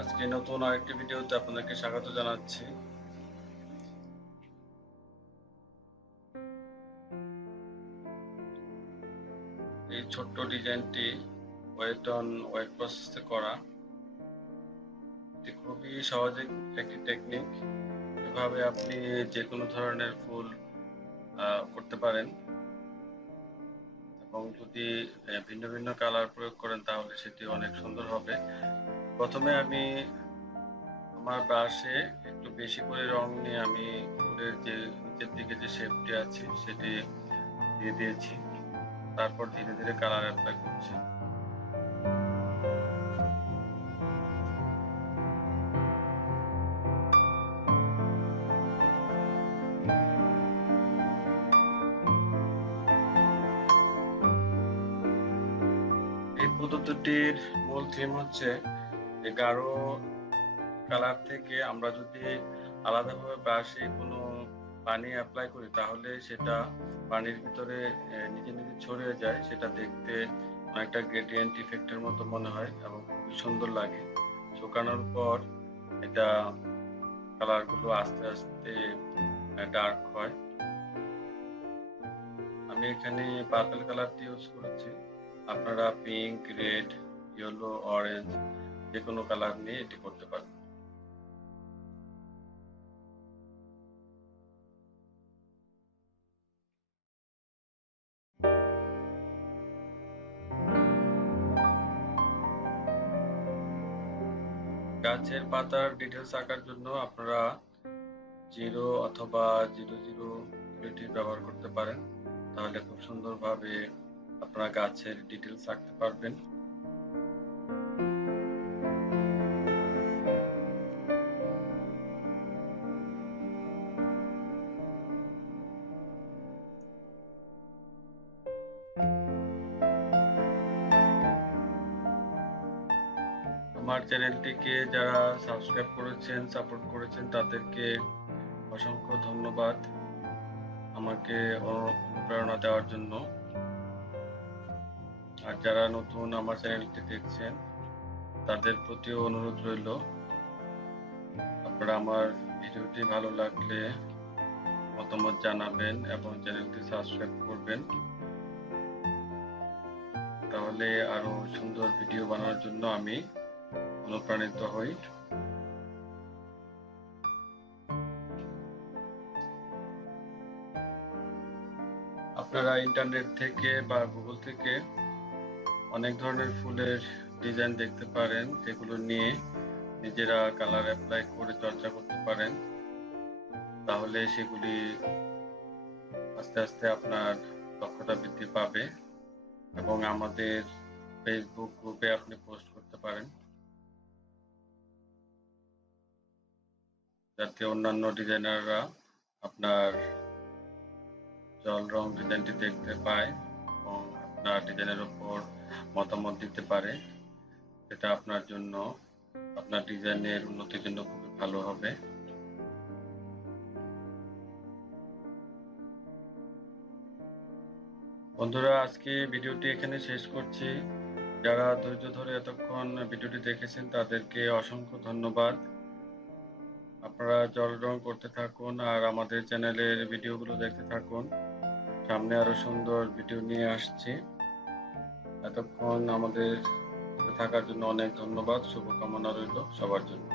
আজকে নতুন আরেকটি ভিডিওতে আপনাদেরকে স্বাগত জানাচ্ছি। এই ছোট্ট ডিজাইনটি ওয়েট অন ওয়েট প্রসেসে করা। এটি খুবই সহজে একটি টেকনিক। এভাবে আপনি যে কোনো ধরনের ফুল করতে পারেন এবং যদি ভিন্ন ভিন্ন কালার প্রয়োগ করেন তাহলে সেটি অনেক সুন্দর হবে। প্রথমে আমি আমার ব্রাশে একটু বেশি করে রং নিয়ে আমি ফুলের যে নিচের দিকে যে শেপটি আছে সেটি দিয়ে দিয়েছি। তারপর ধীরে ধীরে কালার অ্যাপ্লাই করছি। এই পদ্ধতিটির মূল থিম হচ্ছে যে গাঢ় কালার থেকে আমরা যদি আলাদাভাবে ব্রাশে কোনো পানি অ্যাপ্লাই করি তাহলে সেটা পানির ভিতরে নিজে নিজে ছড়িয়ে যায়, সেটা দেখতে অনেকটা গ্রেডিয়েন্ট ইফেক্টের মতো মনে হয় এবং খুবই সুন্দর লাগে। শুকানোর পর এটা কালারগুলো আস্তে আস্তে ডার্ক হয়। আমি এখানে পার্পল কালারটি ইউজ করেছি, আপনারা পিঙ্ক, রেড, ইয়েলো, অরেঞ্জ যে কোনো কালার নিয়ে এটি করতে পারেন। গাছের পাতার ডিটেলস আঁকার জন্য আপনারা 0 অথবা 00 টুলটি ব্যবহার করতে পারেন, তাহলে খুব সুন্দরভাবে আপনারা গাছের ডিটেলস আঁকতে পারবেন। আমার চ্যানেলটিকে যারা সাবস্ক্রাইব করেছেন, সাপোর্ট করেছেন তাদেরকে অসংখ্য ধন্যবাদ আমাকে অনুপ্রেরণা দেওয়ার জন্য। আর যারা নতুন আমার চ্যানেলটি দেখছেন তাদের প্রতিও অনুরোধ রইল, আপনারা আমার ভিডিওটি ভালো লাগলে মতামত জানাবেন এবং চ্যানেলটি সাবস্ক্রাইব করবেন, তাহলে আরো সুন্দর ভিডিও বানানোর জন্য আমি অনুপ্রাণিত হই। আপনারা ইন্টারনেট থেকে বা গুগল থেকে অনেক ধরনের ফুলের ডিজাইন দেখতে পারেন, যেগুলো নিয়ে নিজেরা কালার অ্যাপ্লাই করে চর্চা করতে পারেন, তাহলে সেগুলি আস্তে আস্তে আপনার দক্ষতা বৃদ্ধি পাবে এবং আমাদের ফেসবুক গ্রুপে আপনি পোস্ট করতে পারেন, যাতে অন্যান্য ডিজাইনাররা আপনার জল রং ডিজাইনটি দেখতে পায় এবং আপনার ডিজাইনের উপর মতামত দিতে পারে। এটা আপনার জন্য, আপনার ডিজাইনের উন্নতির জন্য খুবই ভালো হবে। বন্ধুরা, আজকে ভিডিওটি এখানে শেষ করছি। যারা ধৈর্য ধরে এতক্ষণ ভিডিওটি দেখেছেন তাদেরকে অসংখ্য ধন্যবাদ। আপনারা জল রং করতে থাকুন আর আমাদের চ্যানেলের ভিডিওগুলো দেখতে থাকুন। সামনে আরো সুন্দর ভিডিও নিয়ে আসছি। এতক্ষণ আমাদের থাকার জন্য অনেক ধন্যবাদ। শুভকামনা রইল সবার জন্য।